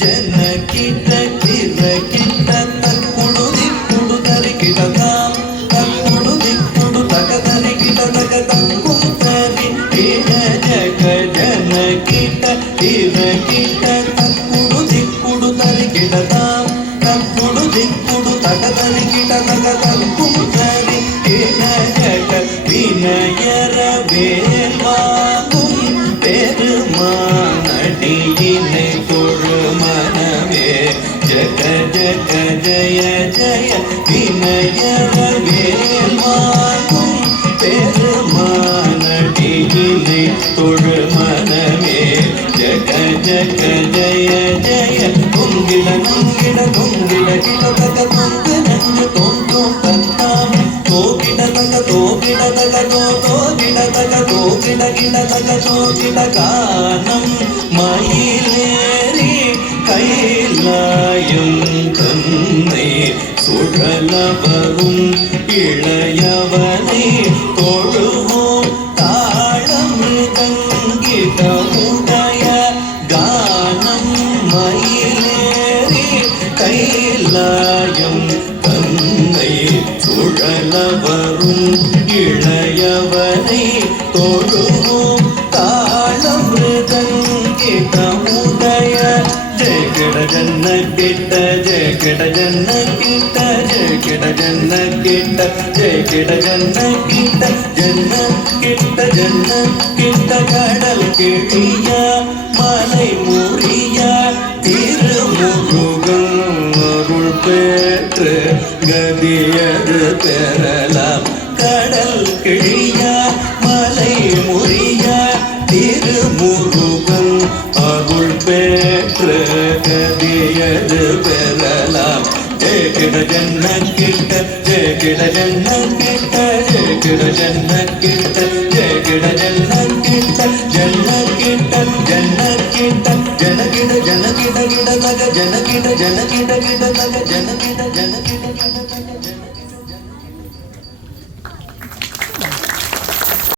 ಜನಕಿಟ ಕಿರಕಿಟ ತಕ್ಕುಡು ದಿಕ್ಕುಡು ತರಿಕಿಟತಾಂ ತಕ್ಕುಡು ದಿಕ್ಕುಡು ತಕ ತರಿಕಿಟ ತಕ ತಕ್ಕು ತರಿ ಕಿಟ ಜಕ ಜನಕಿಟ ಕಿರಕಿಟ ತಕ್ಕುಡು ದಿಕ್ಕುಡು ತರಿಕಿಟತಾಂ ತಕ್ಕುಡು ದಿಕ್ಕುಡು ತಕ ತರಿಕಿಟ ತಕ ತಕ್ಕು ತರಿ ಕಿಟ ಜಕ வினயர வேல்வாகும் பெருமானடியினை தொழு மனமே ஜக ஜக ஜய ஜய வினயர வேல்வாகும் பெருமானடியினை தொழு மனமே ஜக ஜக ஜய ஜய தொங்கிட நங்கிட தொங்கிட கிட தக தொங்கு நஞ்சு தோன்றும் தத்தாம் தோகிட தக தோகிட தக தோகிட தக தோகிட கிட தக தோகிட கானம் மயிலேறி கைலாயம் தன்னை சுழலவரும் இளையவனை தொழுவோம் தாளம் தங்கிட உடைய கானம் மயிலேறி கைலாயம் தன்னை சுழலவரும் இளையவனை தொழுவோம் தாளம் தங்கிட உடைய ஜெகட ஜன்ன கிட்ட ஜெகட ஜன்ன கிட்ட ஜெகட ஜன்ன கிட்ட ஜெகட ஜன்ன கிட்ட ஜன்ன கிட்ட ஜன்ன கிட்ட கடல் கிழிய மலை முறிய திருமுருகன் அருள் பெற்று கதியது பெறலாம் கடல் கிழிய மலை முறிய திருமுருகன் அருள் பெற்று கதியது பெறலாம் ஜெகிட ஜன்ன கிட்ட ஜெகிட ஜன்ன கிட்ட ஜெகிட ஜன்ன கிட்ட ஜெகிட ஜன்ன கிட்ட ஜன்ன கிட்ட ஜன்ன கிட்ட ஜனகிட ஜனகிட கிட தக ஜனகிட ஜனகிட கிட தக ஜனகிட ஜனகிட கிட